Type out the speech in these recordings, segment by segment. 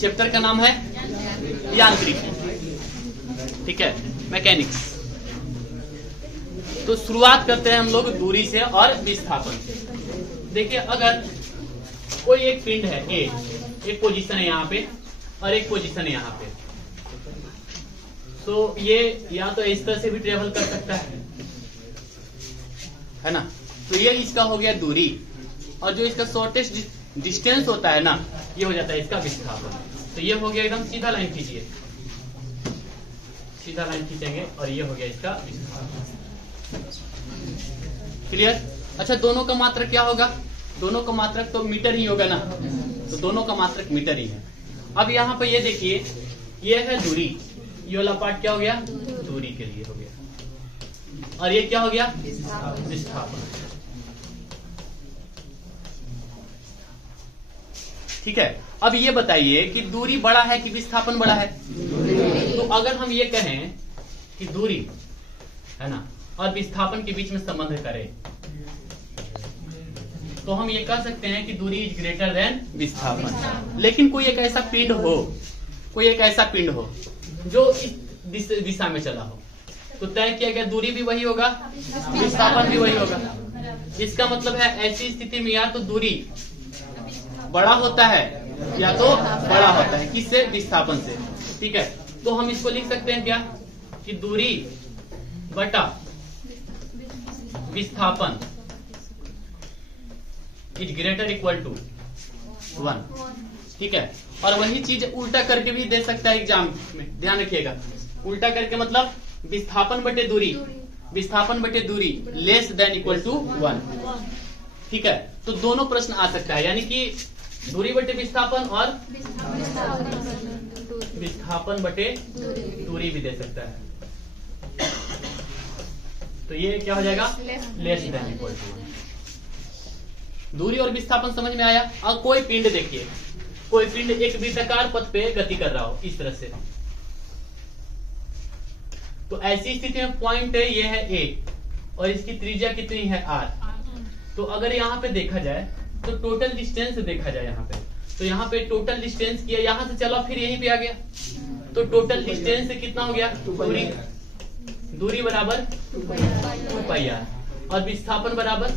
Chapter का नाम है यांत्रिकी, ठीक है, मैकेनिक्स। तो शुरुआत करते हैं हम लोग दूरी से और विस्थापन से। देखिए, अगर कोई एक पिंड है ए, एक पोजीशन है यहाँ पे और एक पोजीशन है यहाँ पे, तो ये या तो इस तरह से भी ट्रेवल कर सकता है ना। तो ये इसका हो गया दूरी, और जो इसका शॉर्टेस्ट डिस्टेंस होता है ना, ये हो जाता है इसका विस्थापन। तो ये हो गया एकदम सीधा लाइन खींचिए, सीधा लाइन खींचेंगे और ये हो गया इसका विस्थापन। क्लियर? अच्छा, दोनों का मात्रक क्या होगा? दोनों का मात्रक तो मीटर ही होगा ना, तो दोनों का मात्रक मीटर ही है। अब यहाँ पे ये देखिए, ये है दूरी, ये वाला पार्ट क्या हो गया? दूरी के लिए हो गया, और ये क्या हो गया? विस्थापन। ठीक है, अब ये बताइए कि दूरी बड़ा है कि विस्थापन बड़ा है? तो अगर हम ये कहें कि दूरी है ना और विस्थापन के बीच में संबंध करें, तो हम ये कह सकते हैं कि दूरी इज ग्रेटर देन विस्थापन। लेकिन कोई एक ऐसा पिंड हो, कोई एक ऐसा पिंड हो जो इस दिशा में चला हो, तो तय किया गया दूरी भी वही होगा, विस्थापन भी वही होगा। इसका मतलब है ऐसी स्थिति में या तो दूरी बड़ा होता है या तो बड़ा होता है, किससे? विस्थापन से। ठीक है, तो हम इसको लिख सकते हैं क्या कि दूरी बटा विस्थापन इज ग्रेटर इक्वल टू 1। ठीक है, और वही चीज उल्टा करके भी दे सकता है एग्जाम में, ध्यान रखिएगा। उल्टा करके मतलब विस्थापन बटे दूरी, विस्थापन बटे दूरी लेस देन इक्वल टू 1। ठीक है, तो दोनों प्रश्न आ सकता है, यानी कि दूरी बटे विस्थापन और विस्थापन बटे दूरी भी दे सकता है। तो ये क्या हो जाएगा? Less than equal to. दूरी और विस्थापन समझ में आया? अब कोई पिंड देखिए, कोई पिंड एक वृत्ताकार पथ पे गति कर रहा हो इस तरह से, तो ऐसी स्थिति में पॉइंट ये है ए और इसकी त्रिज्या कितनी है r। तो अगर यहाँ पे देखा जाए तो टोटल डिस्टेंस देखा जाए यहाँ पे, तो यहाँ पे टोटल डिस्टेंस किया, यहाँ से चला फिर यहीं पे आ गया, तो टोटल डिस्टेंस कितना हो गया? दूरी, दूरी बराबर 2πr और विस्थापन बराबर,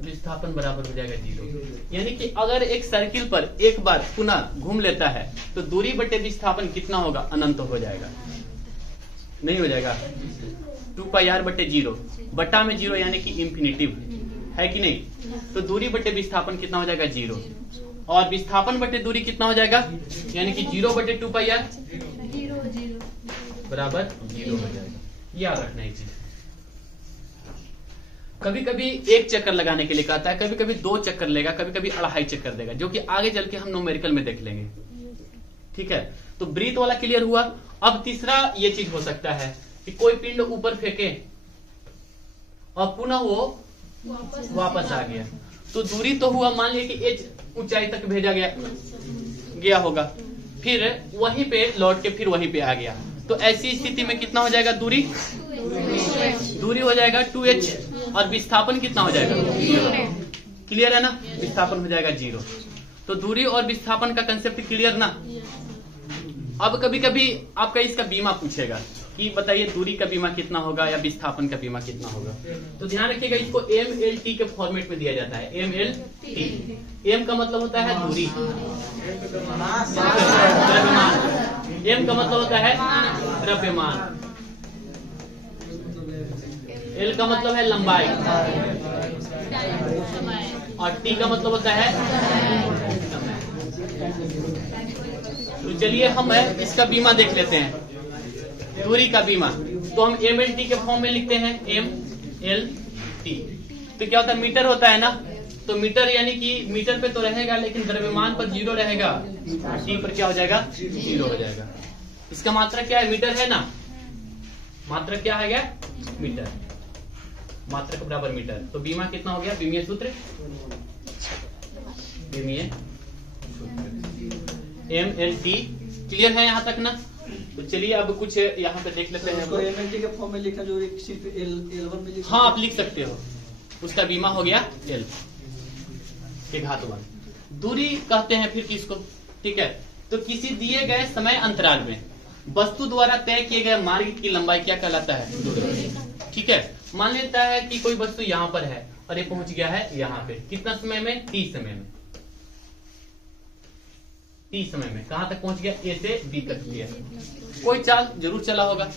विस्थापन बराबर हो जाएगा 0। यानी कि अगर एक सर्किल पर एक बार पुनः घूम लेता है तो दूरी बटे विस्थापन कितना होगा? अनंत हो जाएगा, नहीं हो जाएगा? 2πr बटे 0, बटा में 0 यानी कि इंफिनिटिव है कि नहीं। तो दूरी बटे विस्थापन कितना हो जाएगा? 0, और विस्थापन बटे दूरी कितना हो जाएगा? यानी कि 0 बटे 2πr बराबर 0 हो जाएगा। याद रखना ये चीज। कभी कभी एक चक्कर लगाने के लिए कहता है, कभी कभी 2 चक्कर लेगा, कभी कभी 2.5 चक्कर देगा, जो कि आगे चल के हम न्यूमेरिकल में देख लेंगे। ठीक है, तो ब्रीथ वाला क्लियर हुआ। अब तीसरा ये चीज हो सकता है कि कोई पिंड ऊपर फेंके और पुनः वो वापस आ गया, तो दूरी तो हुआ, मान लिया कि h ऊंचाई तक भेजा गया होगा, फिर वहीं पे लौट के फिर वहीं पे आ गया, तो ऐसी स्थिति में कितना हो जाएगा? दूरी, दूरी हो जाएगा 2h और विस्थापन कितना हो जाएगा? क्लियर है ना? विस्थापन हो जाएगा 0। तो दूरी और विस्थापन का कंसेप्ट क्लियर ना? अब कभी कभी आपका इसका बीमा पूछेगा कि बताइए दूरी का बीमा कितना होगा या विस्थापन का बीमा कितना होगा। तो ध्यान रखिएगा, इसको MLT के फॉर्मेट में दिया जाता है। MLT, M का मतलब होता है दूरी, M का मतलब होता है द्रव्यमान, L का मतलब है लंबाई, और T का मतलब होता है समय। तो चलिए हम इसका बीमा देख लेते हैं, दूरी का बीमा। तो हम MLT के फॉर्म में लिखते हैं, MLT। तो क्या होता है? मीटर होता है ना, तो मीटर यानी कि मीटर पे तो रहेगा, लेकिन द्रव्यमान पर 0 रहेगा, T पर क्या हो जाएगा? 0 हो जाएगा। इसका मात्रक क्या है? मीटर है ना, मात्रक क्या है? मीटर, मात्रक बराबर मीटर। तो बीमा कितना हो गया? बीमीय सूत्र, बीमीय MLT। क्लियर है यहाँ तक ना? तो चलिए अब कुछ यहाँ पे देख लेते हैं। MLT के फॉर्म में लिखा, जो सिर्फ L1 में लिखा। हाँ, आप लिख सकते हो, उसका बीमा हो गया L के घात 1। दूरी कहते हैं फिर किसको, ठीक है। तो किसी दिए गए समय अंतराल में वस्तु द्वारा तय किए गए मार्ग की लंबाई क्या कहलाता है, दूरी, ठीक है। मान लेता है कि कोई वस्तु यहाँ पर है और ये पहुंच गया है यहाँ पे, कितना समय में, टी समय में, टी समय में कहां तक पहुंच गया, ए से बी तक गया, कोई चाल जरूर चला होगा।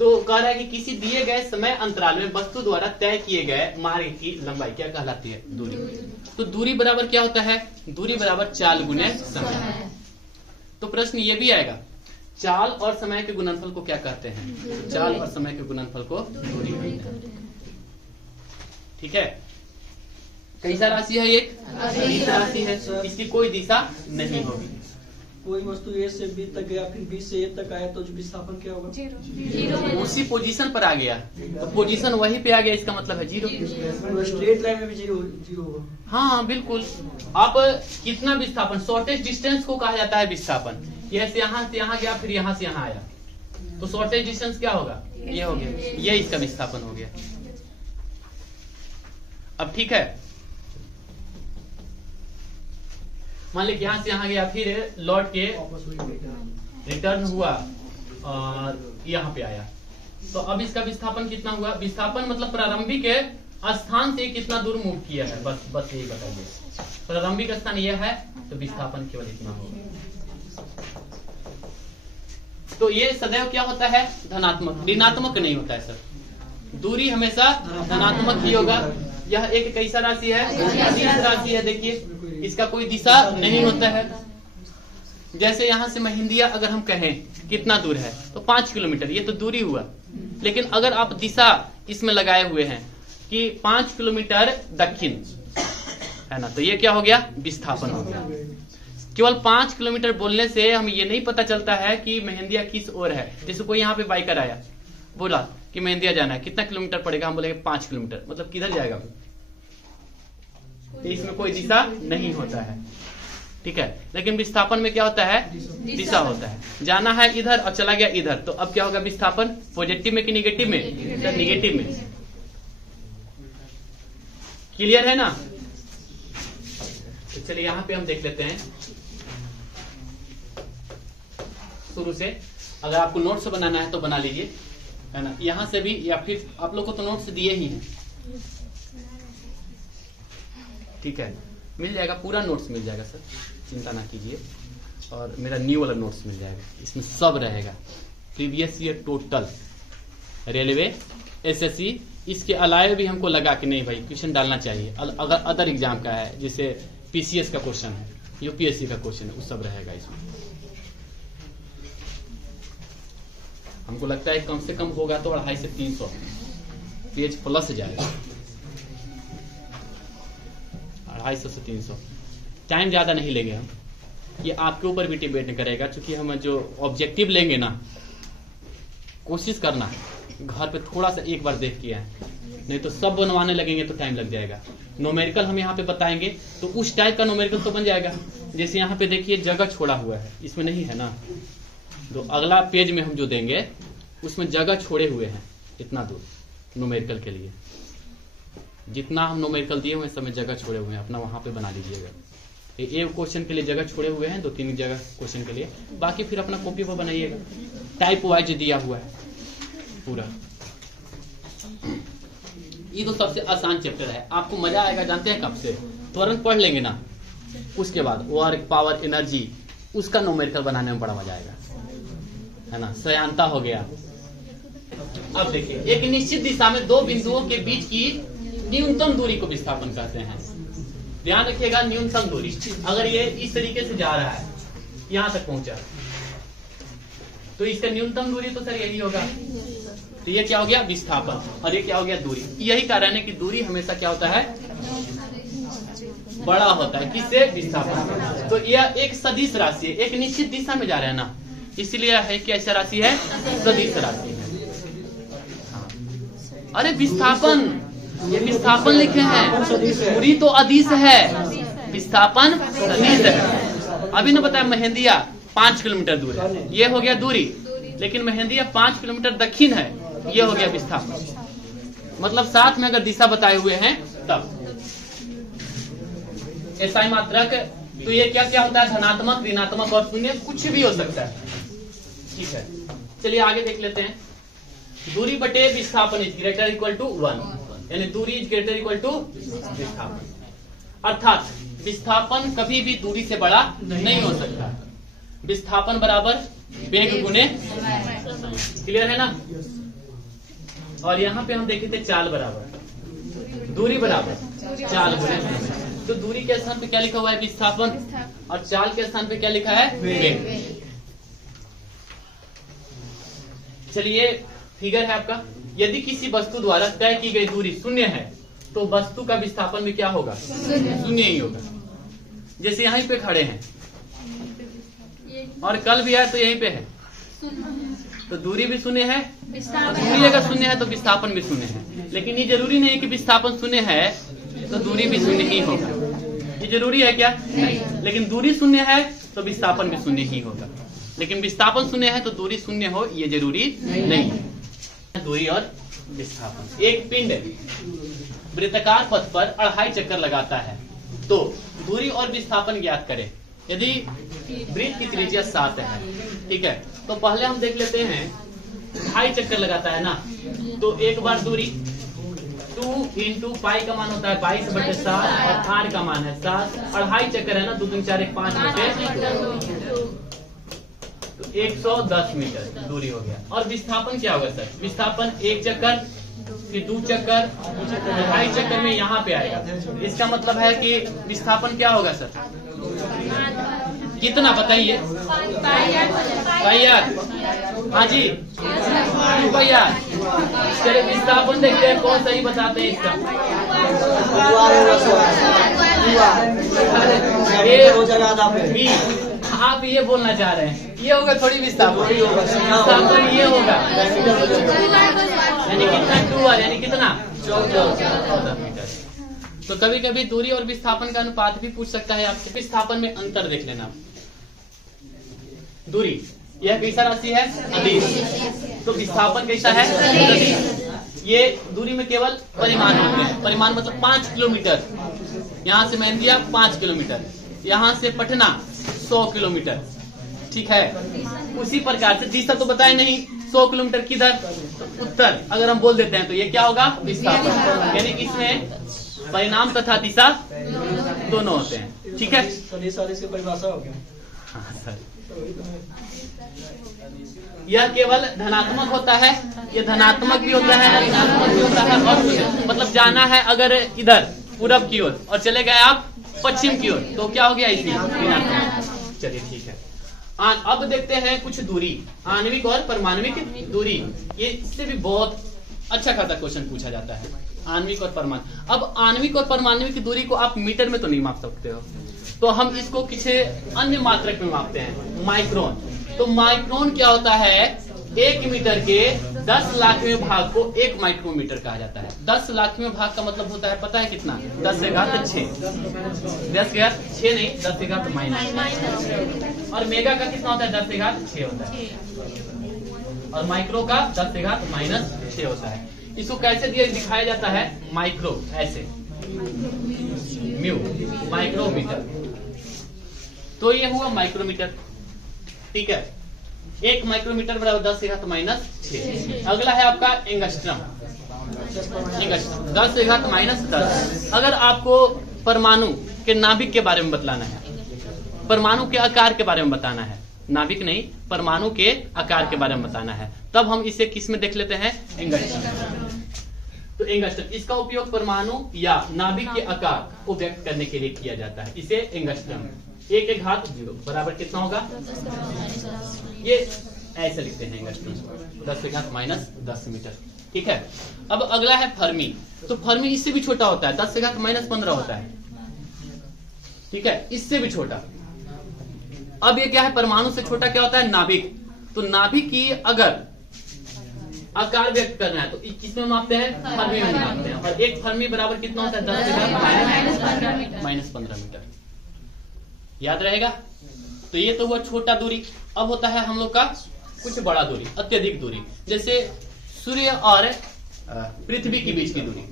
तो कह रहा है कि किसी दिए गए समय अंतराल में वस्तु द्वारा तय किए गए मार्ग की लंबाई क्या कहलाती है, दूरी। तो दूरी बराबर क्या होता है, दूरी बराबर चाल गुने समय। तो प्रश्न ये भी आएगा, चाल और समय के गुणनफल को क्या कहते हैं, चाल और समय के गुणनफल को दूरी कहते हैं, ठीक है। कैसा राशि है, एक अदिश राशि है, इसकी कोई दिशा नहीं होगी। कोई वस्तु ए से बी तक गया, फिर बी से ए तक आया, तो विस्थापन क्या होगा, जीरो। उसी पोजीशन पर आ गया, तो पोजीशन वहीं पे आ गया, इसका मतलब है जीरो। स्ट्रेट लाइन में भी जीरो होगा। हाँ बिल्कुल। आप कितना विस्थापन, शॉर्टेज डिस्टेंस को कहा जाता है विस्थापन। यह से यहाँ गया, फिर यहाँ से यहाँ आया, तो शॉर्टेज डिस्टेंस क्या होगा, ये हो गया, ये इसका विस्थापन हो गया। अब ठीक है, मान लीजिए यहाँ से यहाँ गया, फिर लौट के रिटर्न हुआ और यहाँ पे आया, तो अब इसका विस्थापन कितना हुआ, विस्थापन मतलब प्रारंभिक स्थान से कितना दूर मूव किया है, बस यही बताइए। प्रारंभिक स्थान यह है, तो विस्थापन केवल इतना होगा। तो ये सदैव क्या होता है, धनात्मक, ऋणात्मक नहीं होता है सर। दूरी हमेशा धनात्मक ही होगा। यह एक कैसा राशि है, अदिश राशि है। देखिए इसका कोई दिशा नहीं होता है। जैसे यहाँ से महिंदिया अगर हम कहें कितना दूर है, तो 5 किलोमीटर, ये तो दूरी हुआ। लेकिन अगर आप दिशा इसमें लगाए हुए हैं कि 5 किलोमीटर दक्षिण, है ना, तो ये क्या हो गया, विस्थापन हो गया। केवल 5 किलोमीटर बोलने से हम ये नहीं पता चलता है कि मेहंदिया किस ओर है। जैसे कोई यहाँ पे बाइकर आया, बोला कि मेहंदिया जाना है, कितना किलोमीटर पड़ेगा, हम बोलेंगे 5 किलोमीटर, मतलब किधर जाएगा, तो इसमें कोई दिशा नहीं होता है, ठीक है। लेकिन विस्थापन में क्या होता है, दिशा होता है। जाना है इधर और चला गया इधर, तो अब क्या होगा विस्थापन, पॉजिटिव में कि निगेटिव में, निगेटिव में। क्लियर है ना। तो चलिए यहाँ पे हम देख लेते हैं शुरू से। अगर आपको नोट्स बनाना है तो बना लीजिए, है ना, यहाँ से भी, या फिर आप लोग को तो नोट्स दिए ही हैं, ठीक है, मिल जाएगा, पूरा नोट्स मिल जाएगा सर, चिंता ना कीजिए। और मेरा न्यू वाला नोट्स मिल जाएगा, इसमें सब रहेगा, previous year total, railway, SSC, इसके अलावा भी हमको लगा कि नहीं भाई क्वेश्चन डालना चाहिए। अगर अदर एग्जाम का है, जैसे पीसीएस का क्वेश्चन है, यूपीएससी का क्वेश्चन है, वो सब रहेगा इसमें। हमको लगता है कम से कम होगा तो 250 से 300 पेज प्लस जाएगा, 250 से 300। टाइम ज्यादा नहीं लेंगे हम, ये आपके ऊपर भी डिपेंड करेगा, क्योंकि हम जो ऑब्जेक्टिव लेंगे ना, कोशिश करना घर पे थोड़ा सा एक बार देख के आए, नहीं तो सब बनवाने लगेंगे तो टाइम लग जाएगा। न्यूमेरिकल हम यहाँ पे बताएंगे तो उस टाइप का न्यूमेरिकल तो बन जाएगा। जैसे यहाँ पे देखिए जगह छोड़ा हुआ है, इसमें नहीं है ना, तो अगला पेज में हम जो देंगे उसमें जगह छोड़े हुए हैं इतना दूर न्यूमेरिकल के लिए। जितना हम न्यूमेरिकल दिए हुए हैं सब में जगह छोड़े हुए हैं, अपना वहां पे बना लीजिएगा। एक क्वेश्चन के लिए जगह छोड़े हुए हैं, 2-3 जगह क्वेश्चन के लिए, बाकी फिर अपना कॉपी पर बनाइएगा। टाइप वाइज दिया हुआ है पूरा। ये तो सबसे आसान चैप्टर है, आपको मजा आएगा। जानते हैं कब से, तुरंत पढ़ लेंगे ना, उसके बाद वर्क, पावर, एनर्जी, उसका न्यूमेरिकल बनाने में बड़ा मजा आएगा, है ना। सयांता हो गया। अब देखिए, एक निश्चित दिशा में दो बिंदुओं के बीच की न्यूनतम दूरी को विस्थापन कहते हैं। ध्यान रखिएगा, न्यूनतम दूरी। अगर ये इस तरीके से जा रहा है, यहां तक पहुंचा, तो इसका न्यूनतम दूरी तो सर यही होगा। तो ये क्या हो गया, विस्थापन, और ये क्या हो गया, दूरी। यही कारण है कि दूरी हमेशा क्या होता है, बड़ा होता है, किससे, विस्थापन। तो यह एक सदिश राशि है, एक निश्चित दिशा में जा रहा है ना, इसलिए है कि ऐसा राशि है, सदिश राशि है। अरे विस्थापन, ये विस्थापन लिखे हैं, दूरी तो अदिश है, विस्थापन सदिश है। अभी ने बताया मेहंदिया 5 किलोमीटर दूर है, ये हो गया दूरी। लेकिन मेहंदिया 5 किलोमीटर दक्षिण है, ये हो गया विस्थापन। मतलब साथ में अगर दिशा बताए हुए हैं तब। एसआई मात्रक, तो ये क्या क्या होता है, धनात्मक, ऋणात्मक और शून्य, कुछ भी हो सकता है। ठीक है, चलिए आगे देख लेते हैं। दूरी बटे विस्थापन इज ग्रेटर इक्वल टू 1, यानी दूरी इज ग्रेटर इक्वल टू विस्थापन, अर्थात विस्थापन कभी भी दूरी से बड़ा नहीं हो सकता। विस्थापन बराबर वेग गुने, क्लियर है ना। और यहाँ पे हम देखे थे चाल बराबर दूरी बराबर चाल गुने, तो दूरी के स्थान पे क्या लिखा हुआ है, विस्थापन, और चाल के स्थान पे क्या लिखा है, वेग। चलिए फिगर है आपका, यदि किसी वस्तु द्वारा तय की गई दूरी शून्य है तो वस्तु का विस्थापन भी क्या होगा, शून्य ही होगा। जैसे यहीं पे खड़े हैं और कल भी है तो यहीं पे है, तो दूरी भी शून्य है, दूरी अगर शून्य है तो विस्थापन भी शून्य है। लेकिन ये जरूरी नहीं है कि विस्थापन शून्य है तो दूरी भी शून्य ही होगा, ये जरूरी है क्या, नहीं। लेकिन दूरी शून्य है तो विस्थापन भी शून्य ही होगा, लेकिन विस्थापन शून्य है तो दूरी शून्य हो ये जरूरी नहीं है। दूरी और विस्थापन, एक पिंड वृत्ताकार पथ पर 2.5 चक्कर लगाता है तो दूरी और विस्थापन ज्ञात करें। यदि वृत्त की त्रिज्या 7 है, ठीक है, तो पहले हम देख लेते हैं 2.5 चक्कर लगाता है ना, तो एक बार दूरी 2 × पाई का मान होता है 22/7 और r का मान है 7, 2.5 चक्कर है ना, 2 3 4 1 5 तो 110 मीटर दूरी हो गया। और विस्थापन क्या होगा सर, विस्थापन 1 चक्कर, फिर 2 चक्कर, 2.5 चक्कर में यहाँ पे आएगा। इसका मतलब है कि विस्थापन क्या होगा सर, कितना बताइए, पाइयार, हाँ जी 2 पाइयार। चलिए विस्थापन देखते हैं कौन सही बताते हैं इसका। आप ये बोलना चाह रहे हैं, ये होगा थोड़ी विस्थापन, विस्थापन ये होगा, यानी कितना 2 यानी कितना 14 मीटर। तो कभी कभी दूरी और विस्थापन का अनुपात भी पूछ सकता है आपसे। विस्थापन में अंतर देख लेना, दूरी यह कैसा राशि है, अदिश, तो विस्थापन कैसा है, सदिश। ये दूरी में केवल परिमाण होते हैं, परिमाण मतलब 5 किलोमीटर, यहाँ से मैं दिया 5 किलोमीटर, यहाँ से पटना 100 किलोमीटर, ठीक है। उसी प्रकार से दिशा तो बताए नहीं, 100 किलोमीटर किधर, तो उत्तर अगर हम बोल देते हैं तो ये क्या होगा, विस्थापन, यानी इसमें परिणाम तथा दिशा दोनों होते हैं, ठीक है। इसकी परिभाषा हो गया। हाँ सर, यह केवल धनात्मक होता है, ये धनात्मक भी होता है, ऋणात्मक भी होता है, और मतलब जाना है अगर इधर पूरब की ओर और चले गए आप पश्चिम की ओर तो क्या हो गया, इसलिए ऋणात्मक। चलिए ठीक है, अब देखते हैं कुछ दूरी, आणविक और परमाणविक दूरी। ये इससे भी बहुत अच्छा खासा क्वेश्चन पूछा जाता है, आणविक और परमाणु। अब आणविक और परमाणविक की दूरी को आप मीटर में तो नहीं माप सकते हो, तो हम इसको किसी अन्य मात्रक में मापते हैं, माइक्रोन। तो माइक्रोन क्या होता है, 1 मीटर के 10 लाखवें भाग को 1 माइक्रोमीटर कहा जाता है। 10 लाखवें भाग का मतलब होता है, पता है कितना, 10 से घात 6, 10 के घात 6 नहीं, 10 से घात माइनस। और मेगा का कितना होता है, 10 से घात 6 होता है, और माइक्रो का 10 से घात -6 होता है। इसको कैसे दिखाया जाता है, माइक्रो ऐसे, म्यू, माइक्रोमीटर, तो ये हुआ माइक्रोमीटर, ठीक है। 1 माइक्रोमीटर बराबर 10 से घात -6। अगला है आपका एंगस्ट्रम, 10 से घात -10। अगर आपको परमाणु के नाभिक के बारे में बतलाना है, परमाणु के आकार के बारे में बताना है, नाभिक नहीं परमाणु के आकार के बारे में बताना है, तब हम इसे किस में देख लेते हैं, एंगस्ट्रम। तो एंगस्ट्रम, इसका उपयोग परमाणु या नाभिक के आकार को व्यक्त करने के लिए किया जाता है, इसे एंगस्ट्रम। 1 के घात 0 बराबर कितना होगा, ये ऐसे लिखते हैं एंगस्ट्रम, 10 से घात -10 मीटर, ठीक है। अब अगला है फर्मी, तो फर्मी इससे भी छोटा होता है, 10 से घात -15 होता है, ठीक है, इससे भी छोटा। अब ये क्या है, परमाणु से छोटा क्या होता है, नाभिक। तो नाभिक की अगर आकार व्यक्त करना है तो किसमें मापते हैं, फर्मी में मापते हैं। और 1 फर्मी बराबर कितना होता है, 10 से घात -15 मीटर, याद रहेगा। तो ये तो हुआ छोटा दूरी। अब होता है हम लोग का कुछ बड़ा दूरी, अत्यधिक दूरी, जैसे सूर्य और पृथ्वी के बीच की दूरी,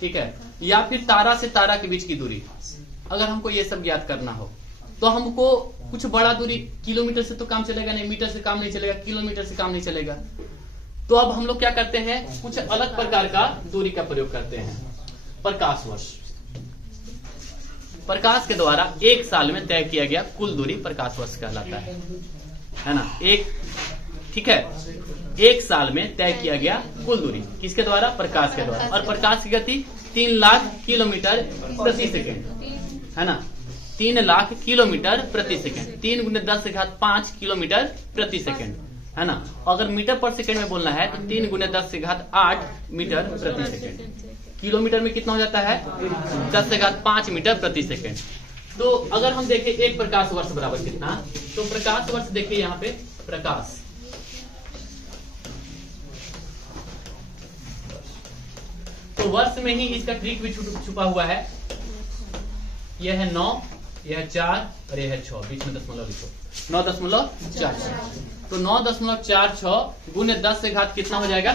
ठीक है, या फिर तारा से तारा के बीच की दूरी, अगर हमको ये सब ज्ञात करना हो तो हमको कुछ बड़ा दूरी, किलोमीटर से तो काम चलेगा नहीं, मीटर से काम नहीं चलेगा, किलोमीटर से काम नहीं चलेगा। तो अब हम लोग क्या करते हैं, कुछ अलग प्रकार का दूरी का प्रयोग करते हैं। प्रकाश वर्ष, प्रकाश के द्वारा एक साल में तय किया गया कुल दूरी प्रकाश वर्ष कहलाता है ना। एक, ठीक है, एक साल में तय किया गया कुल दूरी किसके द्वारा, प्रकाश के द्वारा। और प्रकाश की गति 3 लाख किलोमीटर प्रति सेकेंड है ना, 3 लाख किलोमीटर प्रति सेकेंड, 3 × 10⁵ किलोमीटर प्रति सेकेंड है ना। अगर मीटर पर सेकेंड में बोलना है तो 3 × 10⁸ मीटर प्रति सेकेंड। किलोमीटर में कितना हो जाता है, 10⁵ मीटर प्रति सेकेंड। तो अगर हम देखें एक प्रकाश वर्ष बराबर कितना, तो प्रकाश वर्ष देखिए यहाँ पे प्रकाश, तो वर्ष में ही इसका ट्रिक भी छुपा हुआ है। यह है 9, यह है 4 और यह है 6, बीच में दशमलव लिखो, 9.46। तो 9.46 गुने 10⁵ कितना हो जाएगा,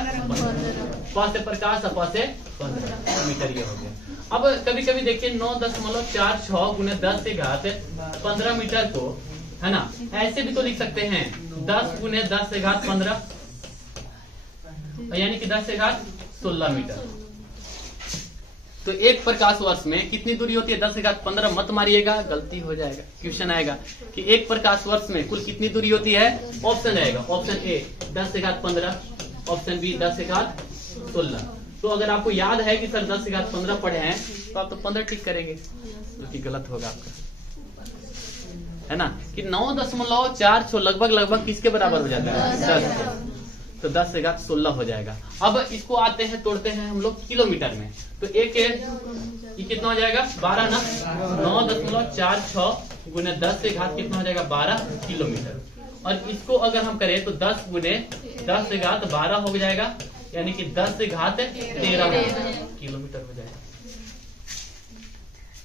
5 से प्रकाश और 5 से 15 मीटर ये हो गया। अब कभी कभी देखिए 9.46 गुने 10⁵ 15 मीटर को है ना, ऐसे भी तो लिख सकते हैं 10 गुने 10⁵15 यानी कि 10⁵16 मीटर। तो एक प्रकाश वर्ष में कितनी दूरी होती है, 10⁵15 मत मारिएगा, गलती हो जाएगा, क्वेश्चन आएगा कि एक प्रकाश वर्ष में कुल कितनी दूरी होती है। ऑप्शन रहेगा, ऑप्शन ए 10⁵15, ऑप्शन बी 10⁵16। तो अगर आपको याद है कि सर 10⁵15 पढ़े हैं तो आप तो 15 टिक करेंगे, जो कि गलत होगा आपका, है ना, कि 9.46 लगभग किसके बराबर हो जाता है, 10, तो 10⁵16 हो जाएगा। अब इसको आते हैं, तोड़ते हैं हम लोग किलोमीटर में, तो एक ये कितना हो जाएगा, 12 ना, 9.46 गुने 10⁵ कितना हो जाएगा, 12 किलोमीटर। और इसको अगर हम करें तो 10 गुने 10⁵12 हो जाएगा, यानी कि 10⁵13 किलोमीटर हो जाएगा।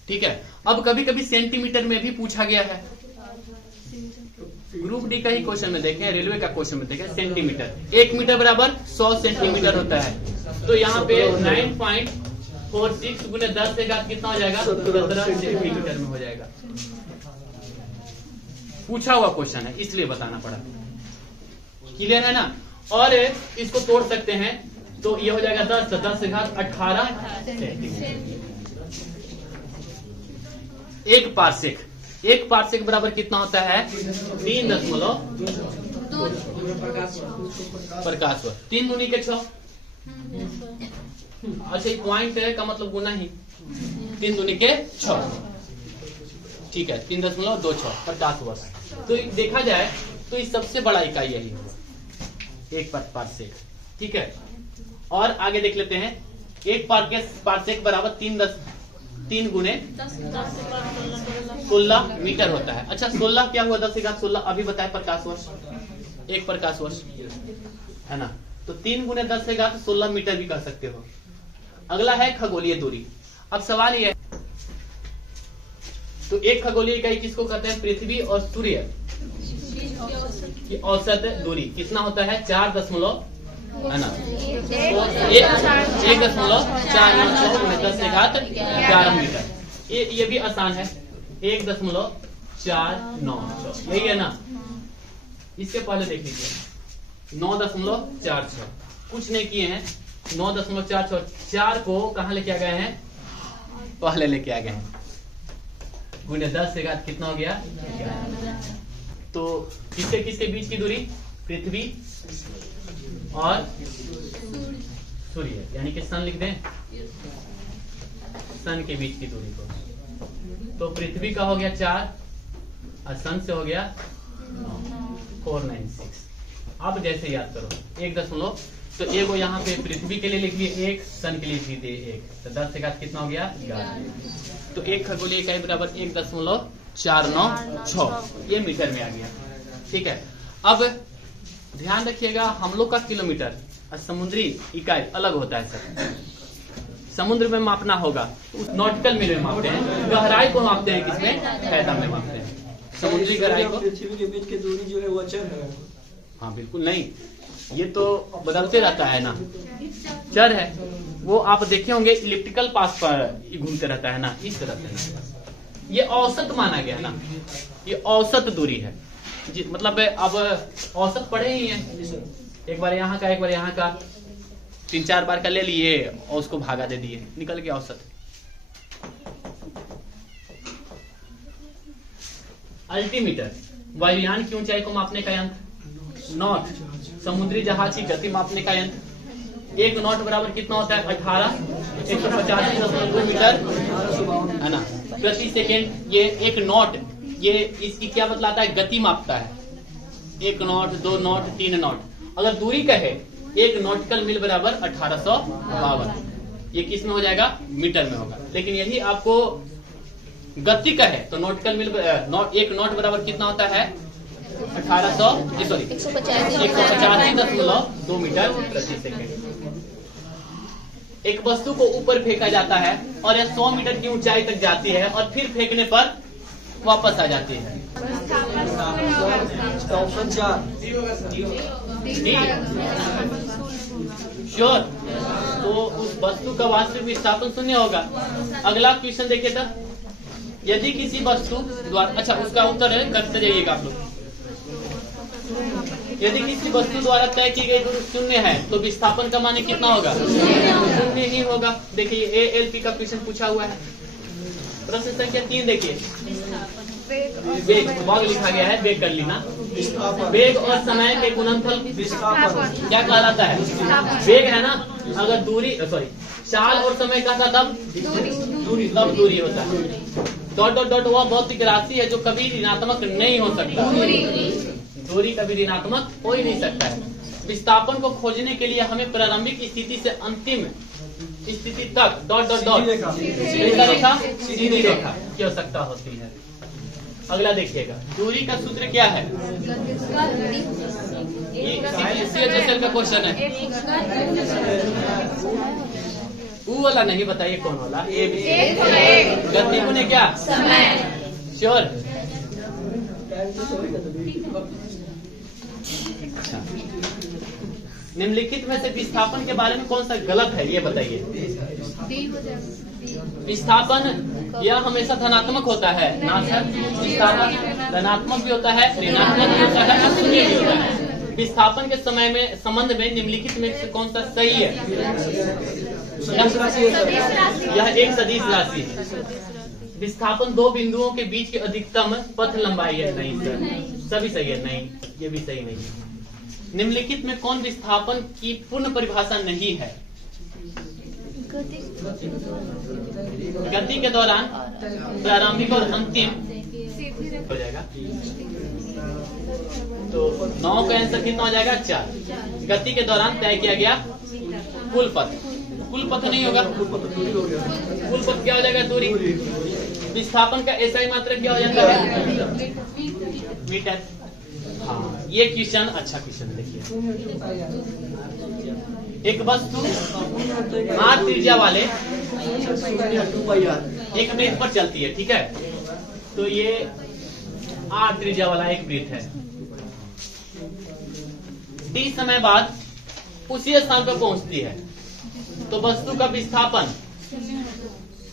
ठीक है। अब कभी कभी सेंटीमीटर में भी पूछा गया है, ग्रुप डी का ही क्वेश्चन में देखें, रेलवे का क्वेश्चन में देखें, सेंटीमीटर, 1 मीटर बराबर 100 सेंटीमीटर होता है। तो यहाँ पे 9.46 गुने 10⁵ कितना हो जाएगा, 17 सेंटीमीटर में हो जाएगा। पूछा हुआ क्वेश्चन है इसलिए बताना पड़ा, क्लियर है ना। और इसको तोड़ सकते हैं तो ये हो जाएगा 10, 10⁸18 सेंटीमीटर। एक पार्सेक, एक पार्सेक बराबर कितना होता है, 3 प्रकाश वर्ष, 3 दूनी के 6। अच्छा, पॉइंट का मतलब गुना ही, 3 दूनी के 6, ठीक है, 3.26 प्रकाश वर्ष। तो देखा जाए तो इस सबसे बड़ा इकाई यही होगा, एक पार्सेक, ठीक है। और आगे देख लेते हैं, एक पार्सेक बराबर 3 गुने 16 मीटर होता है। अच्छा, 16 क्या हुआ, 10⁵16 अभी बताए, प्रकाश वर्ष, एक प्रकाश वर्ष है ना। तो 3 गुने 10⁵16 मीटर भी कह सकते हो। अगला है खगोलीय दूरी। अब सवाल ये है, तो एक खगोलीय इकाई किसको कहते हैं, पृथ्वी और सूर्य की औसत दूरी कितना होता है, 4 दशमलव है ना, 1.496 मीटर। ये भी आसान है, 1.496, यही है ना। इसके पहले देख लीजिए 9.46, कुछ नहीं किए हैं, 9.46, 4 को कहाँ लेके आ गए हैं, पहले लेके आ गए हैं, गुने 10⁵ कितना हो गया। तो किसके किसके बीच की दूरी, पृथ्वी और सूर्य, यानी कि सन लिख दें, सन के बीच की दूरी को। तो पृथ्वी का हो गया 4 और सन से हो गया 496। अब जैसे याद करो 1 दशमलव, तो एक यहाँ पे पृथ्वी के लिए लिख लिए 1, सन के लिए लिख दिए 1, तो 10⁵ कितना हो गया, 11। तो एक खगोलीय इकाई बराबर 1.496, ये मीटर में आ गया, ठीक है। अब ध्यान रखिएगा, हम लोग का किलोमीटर और समुद्री इकाई अलग होता है सर। समुद्र में मापना होगा तो उस नॉटिकल मील में मापते हैं, गहराई को मापते हैं किसमें, फैथम में मापते हैं, समुद्री गहराई को। पृथ्वी के बीच की दूरी जो है वो अचर है। हाँ बिल्कुल नहीं, ये तो बदलते रहता है ना, चर है वो। आप देखे होंगे इलिप्टिकल पाथ पर घूमते रहता है ना, इस तरह से। ये औसत माना गया ना, ये औसत दूरी है जी, मतलब अब औसत पढ़े ही है, एक बार यहाँ का एक बार यहाँ का 3-4 बार का ले लिए और उसको भागा दे दिए, निकल गया औसत। अल्टीमीटर वायुयान की ऊंचाई को मापने का यंत्र। नॉट समुद्री जहाज की गति मापने का यंत्र। 1 नॉट बराबर कितना होता है? 18,185.2 मीटर है ना प्रति सेकेंड। ये 1 नॉट, ये इसकी क्या बतलाता है? गति मापता है। 1 नॉट, 2 नॉट, 3 नॉट। अगर दूरी कहे 1 नॉटिकल मील बराबर 1852, ये किस में हो जाएगा? मीटर में होगा। लेकिन यही आपको गति का है तो नॉटिकल मील 1 नॉट बराबर कितना होता है? 185.2 मीटर प्रति सेकेंड। एक वस्तु को ऊपर फेंका जाता है और यह 100 मीटर की ऊंचाई तक जाती है और फिर फेंकने पर वापस आ जाती है। श्योर, तो उस वस्तु का वास्तविक विस्थापन शून्य होगा। अगला क्वेश्चन देखिए तो, यदि किसी वस्तु द्वारा, अच्छा उसका उत्तर है, करते जाइएगा आप लोग। यदि किसी वस्तु द्वारा तय की गई दूरी शून्य है तो विस्थापन का मान कितना होगा? शून्य ही होगा। देखिए ALP का क्वेश्चन पूछा हुआ है। प्रश्न संख्या 3 देखिए, वेग भाग लिखा गया है, वेग कर लेना। वेग और समय के गुणनफल क्या कहलाता है? वेग है ना, अगर दूरी चाल और समय का था तब दूरी होता है। डॉट डॉट डॉट वह भौतिक राशि है जो कभी ऋणात्मक नहीं हो सकता। दूरी कभी ऋणात्मक हो ही नहीं सकता है। विस्थापन को खोजने के लिए हमें प्रारंभिक स्थिति से अंतिम स्थिति तक डॉट डॉट डॉट सीधी रेखा की आवश्यकता होती है। अगला देखिएगा, दूरी का सूत्र क्या है? का क्वेश्चन है। वो वाला नहीं, बताइए कौन वाला? गति गुने क्या? समय। श्योर। अच्छा, निम्नलिखित में से विस्थापन के बारे में कौन सा गलत है ये बताइए। विस्थापन यह हमेशा धनात्मक होता है ना सर? विस्थापन धनात्मक भी होता है, ऋणात्मक भी होता है, अशून्य भी होता है। विस्थापन के समय में संबंध में निम्नलिखित में से कौन सा सही है? यह एक सदिश राशि है। विस्थापन 2 बिंदुओं के बीच की अधिकतम पथ लंबाई है। नहीं सर, सभी सही है। नहीं, ये भी सही नहीं है। निम्नलिखित में कौन विस्थापन की पूर्ण परिभाषा नहीं है? गति के दौरान प्रारंभिक और अंतिम हो जाएगा। तो 9 का आंसर कितना हो जाएगा? 4। गति के दौरान तय किया गया कुल पथ। कुल पथ नहीं होगा, कुल पथ क्या हो जाएगा? दूरी। विस्थापन का ऐसा ही मात्रा क्या हो जाता है? मीटर। हाँ, ये क्वेश्चन अच्छा क्वेश्चन देखिए। एक वस्तु r त्रिज्या वाले एक वृत्त पर चलती है, ठीक है? तो ये r त्रिज्या वाला एक वृत्त है। t समय बाद उसी स्थान पर पहुंचती है तो वस्तु का विस्थापन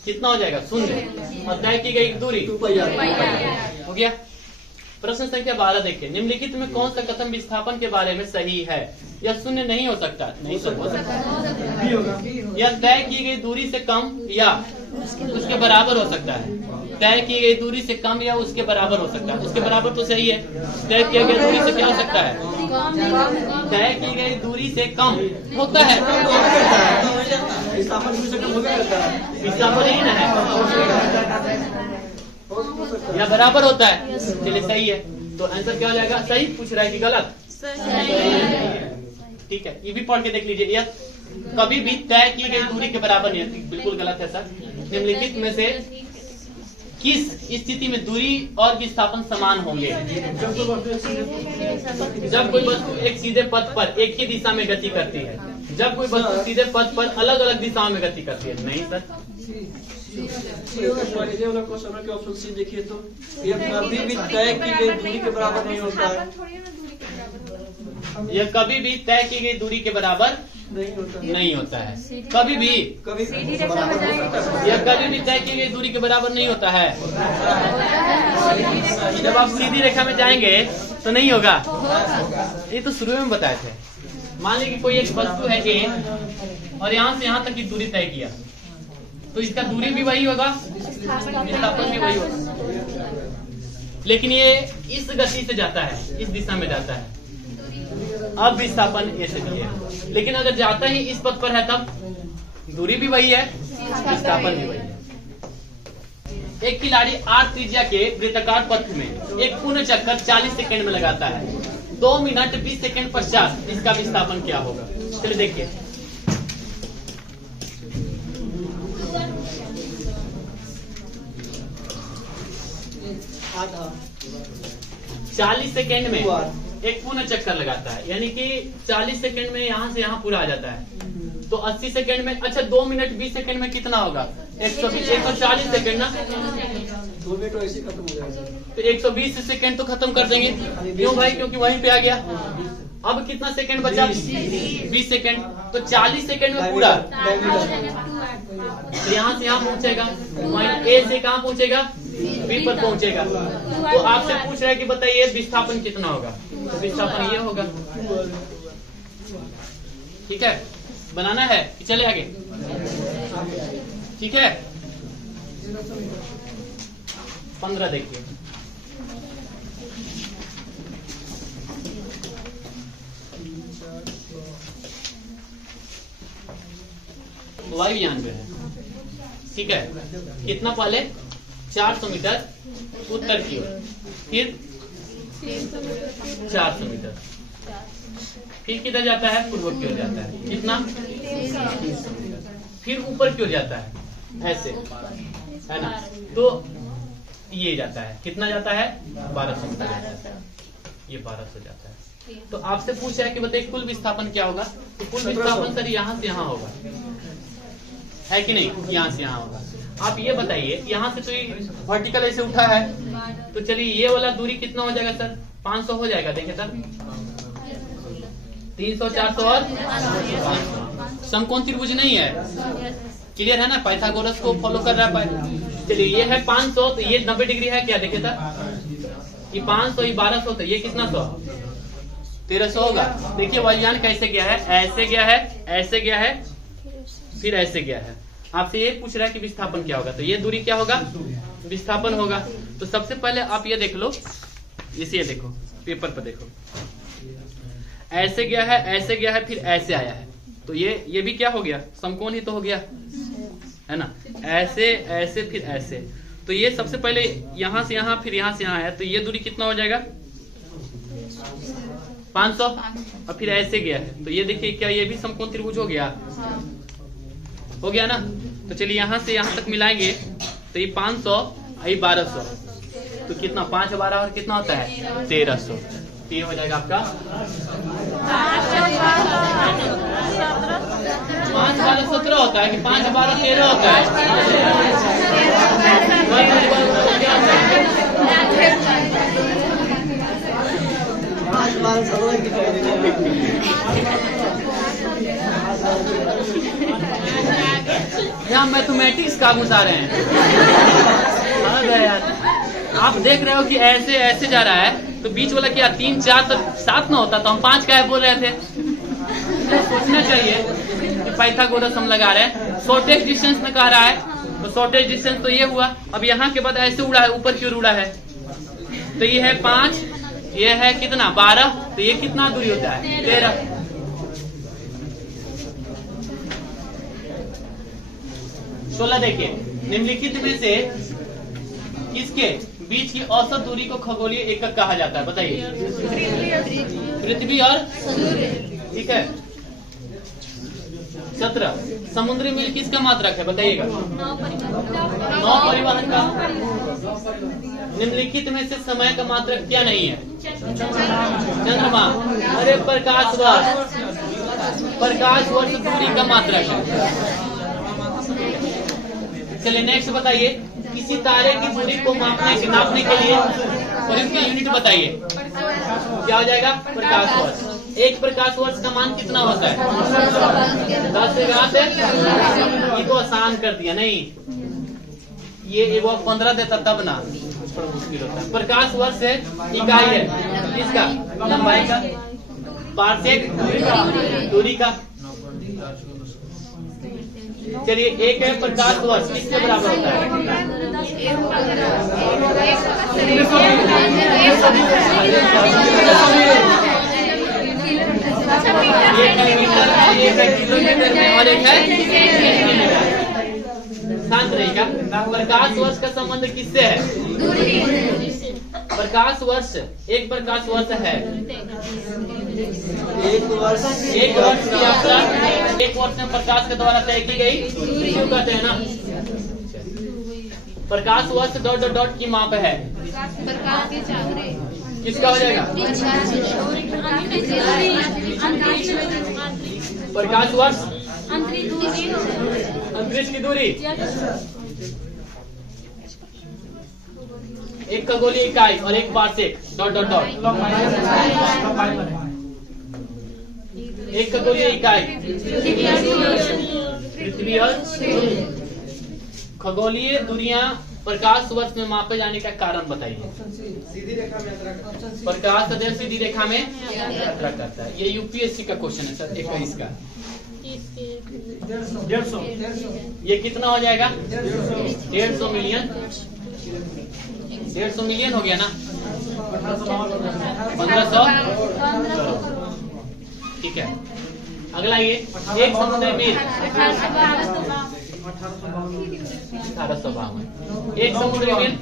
कितना हो जाएगा? 0। और तय की गई दूरी 2 पाई हो गया। प्रश्न संख्या 12 देखिए, निम्नलिखित में कौन सा कथन विस्थापन के बारे में सही है? यह 0 नहीं हो सकता। नहीं सर, हो सकता है। यह तय की गई दूरी से कम या उसके बराबर हो सकता है। तय की गई दूरी से कम या उसके बराबर हो सकता है। उसके बराबर तो सही है। तय की गई दूरी से क्या हो सकता है? तय की गई दूरी से कम होता है। विस्थापन ही ना है, या बराबर होता है। चलिए सही है, तो आंसर क्या हो जाएगा? सही पूछ रहा है कि गलत? ठीक है, ये भी पढ़ के देख लीजिए। यह कभी भी तय की गई दूरी के बराबर नहीं है। बिल्कुल गलत है सर। निम्नलिखित में से किस स्थिति में दूरी और विस्थापन समान होंगे? जब कोई वस्तु एक सीधे पथ पर एक ही दिशा में गति करती है। जब कोई वस्तु सीधे पथ पर अलग अलग दिशाओं में गति करती है। नहीं सर। ऑप्शन सी देखिए, तो यह कभी भी तय की गई दूरी के बराबर नहीं होता है। यह कभी भी तय की गई दूरी के बराबर नहीं होता है कभी भी। यह कभी भी तय की गई दूरी के बराबर नहीं होता है। जब आप सीधी रेखा में जाएंगे तो नहीं होगा। ये तो शुरू में बताए थे। मान लीजिए कि कोई एक वस्तु है ए और यहाँ से यहाँ तक की दूरी तय किया, तो इसका दूरी भी वही होगा, विस्थापन भी वही होगा, लेकिन ये इस गति से जाता है, इस दिशा में जाता है। अब विस्थापन ए से भी है, लेकिन अगर जाता ही इस पथ पर है तब दूरी भी वही है, विस्थापन भी वही है। एक खिलाड़ी 8 त्रिज्या के वृत्ताकार पथ में एक पूर्ण चक्कर 40 सेकंड में लगाता है। 2 मिनट 20 सेकंड पश्चात इसका विस्थापन क्या होगा? चलिए देखिए। आधा 40 सेकंड में एक पूर्ण चक्कर लगाता है, यानी कि 40 सेकंड में यहाँ से यहाँ पूरा आ जाता है। तो 80 सेकंड में, अच्छा 2 मिनट 20 सेकंड में कितना होगा? 140 सेकंड ना, 2 मिनट ऐसे खत्म हो जाएगा। तो 120 सेकंड तो खत्म कर देंगे। क्यों भाई? क्योंकि वहीं पे आ गया। अब कितना सेकंड बचा? 20 सेकंड। तो 40 सेकंड में पूरा, तो यहाँ से यहाँ पहुँचेगा, वहीं ए से कहाँ पहुँचेगा? बी पर पहुँचेगा। तो आपसे पूछ रहा है कि बताइए विस्थापन कितना होगा? तो विस्थापन ये होगा। ठीक है, बनाना है कि चले आगे? ठीक है, 15 देखिए। वायु यान पे है। ठीक है, कितना? पहले 400 मीटर उत्तर की ओर, फिर 400 मीटर, फिर किधर जाता है? पूर्व की ओर जाता है। कितना? 300 मीटर। फिर ऊपर की ओर जाता है, ऐसे है ना। तो ये जाता है, कितना जाता है? 1200 मीटर जाता है। ये 1200 जाता है। तो आपसे पूछा है कि बताइए कुल विस्थापन क्या होगा? तो कुल विस्थापन सर यहाँ से यहाँ होगा, है कि नहीं? यहाँ से यहाँ होगा। आप ये बताइए, यहाँ से तो ये वर्टिकल ऐसे उठा है, तो चलिए ये वाला दूरी कितना हो जाएगा सर? 500 हो जाएगा। देखें सर, 300, 400 और 500। समकोण त्रिभुज नहीं है, क्लियर है ना? पाइथागोरस को फॉलो कर रहा है। चलिए ये है 500, तो ये 90 डिग्री है क्या? देखिए सर, ये 500, ये 1200, तो ये कितना 100? 1300 होगा। देखिए वायुयान कैसे गया है? ऐसे गया है, ऐसे गया है, फिर ऐसे गया है। आपसे ये पूछ रहा है कि विस्थापन क्या होगा? तो ये दूरी क्या होगा? विस्थापन होगा। तो सबसे पहले आप ये देख लो, इसे देखो, पेपर पर देखो, ऐसे गया है, ऐसे गया है, फिर ऐसे आया है। तो ये भी क्या हो गया? समकोण ही तो हो गया, है ना? ऐसे ऐसे फिर ऐसे। तो ये सबसे पहले यहाँ से यहाँ, फिर यहाँ से यहाँ आया, तो ये दूरी कितना हो जाएगा? 500। और फिर ऐसे गया है, तो ये देखिए क्या ये भी समकोण त्रिभुज हो गया? हो गया ना? तो चलिए यहाँ से यहाँ तक मिलाएंगे, तो ये 500 और ये 1200, तो कितना? 5 12 और कितना होता है? 1300। ये हो जाएगा आपका 5 12 17 होता है कि 5 12 13 होता है? यहाँ मैथमेटिक्स का घुसा रहे हैं। यार आप देख रहे हो कि ऐसे ऐसे जा रहा है, तो बीच वाला क्या 3 4 तो 7 ना होता, तो हम 5 का बोल रहे थे। तो सोचना चाहिए कि पाइथागोरस हम लगा रहे हैं। शॉर्टेस्ट डिस्टेंस में कह रहा है, तो शॉर्टेस्ट डिस्टेंस तो ये हुआ। अब यहाँ के बाद ऐसे उड़ा है, ऊपर की ओर उड़ा है, तो ये है 5, ये है कितना? 12, तो ये कितना दूरी होता है? 13। देखिए, निम्नलिखित में से किसके बीच की औसत दूरी को खगोलीय एकक कहा जाता है? बताइए। पृथ्वी और ठीक है। 17 समुद्री मील किसका मात्रक है? बताइएगा। 9 परिवहन का। निम्नलिखित में से समय का मात्रक क्या नहीं है? चंद्रमा। अरे प्रकाश वर्ष, प्रकाश वर्ष दूरी का मात्रक है। चलिए नेक्स्ट बताइए, किसी तारे की दूरी को नापने के लिए प्रयुक्त यूनिट बताइए। क्या हो जाएगा? प्रकाश वर्ष। एक प्रकाश वर्ष का मान कितना होता है? 10 से घात है। ये तो आसान कर दिया। नहीं, ये एगो 15 देता तब ना, थोड़ा मुश्किल होता है। प्रकाश वर्ष है इकाई है किसका? लंबाई का। पारसेक दूरी का। चलिए, एक है प्रकाश वर्ष, किसके बराबर होता है? 1 मीटर, 1 किलोमीटर में और 1 है शांत रहेगा। प्रकाश वर्ष का संबंध किससे है? प्रकाश वर्ष, एक प्रकाश वर्ष है एक वर्ष की यात्रा 1 वर्ष में प्रकाश के द्वारा तय की गई क्यों कहते हैं ना। प्रकाश वर्ष डॉट डॉट डॉट की माप है। किसका हो जाएगा? प्रकाश वर्ष अंतरिक्ष की दूरी। एक खगोलीय इकाई और एक पारसेक डॉट डॉट डॉट। एक खगोलीय इकाई पृथ्वी और खगोलीय दूरियां प्रकाश वर्ष में मापे जाने का कारण बताइए। सीधी रेखा में यात्रा करता है। प्रकाश सदैव सीधी रेखा में यात्रा करता है। ये यूपीएससी का क्वेश्चन है सर 21 का। 150 ये कितना हो जाएगा? 150 मिलियन। 150 मिलियन हो गया ना। 1500। ठीक है, अगला ये एक समुद्री मील 1852। एक समुद्री मील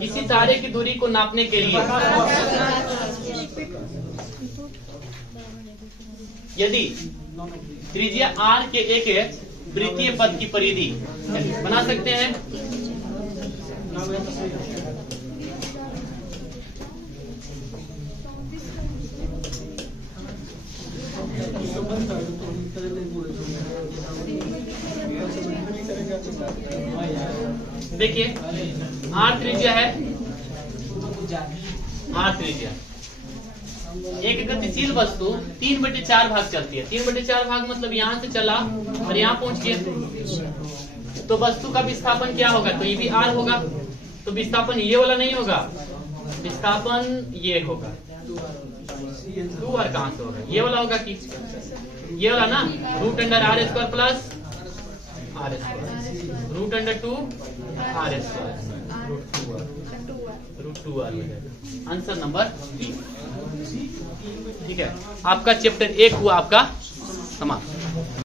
किसी तारे की दूरी को नापने के लिए यदि त्रिज्या r के एक वृत्तीय पथ की परिधि बना सकते हैं। देखिए, r त्रिज्या है, r त्रिज्या एक गतिशील वस्तु 3/4 भाग चलती है। 3/4 भाग मतलब यहाँ से चला और यहाँ पहुंच गया, तो वस्तु का विस्थापन क्या होगा? तो ये भी r होगा। तो विस्थापन ये वाला नहीं होगा, विस्थापन ये होगा। 2r कहां से होगा? ये वाला होगा कि ये वाला ना, √r² plus r², √2 r², √2r हो जाएगा। Answer number 3। ठीक है, आपका चैप्टर 1 हुआ आपका समाप्त।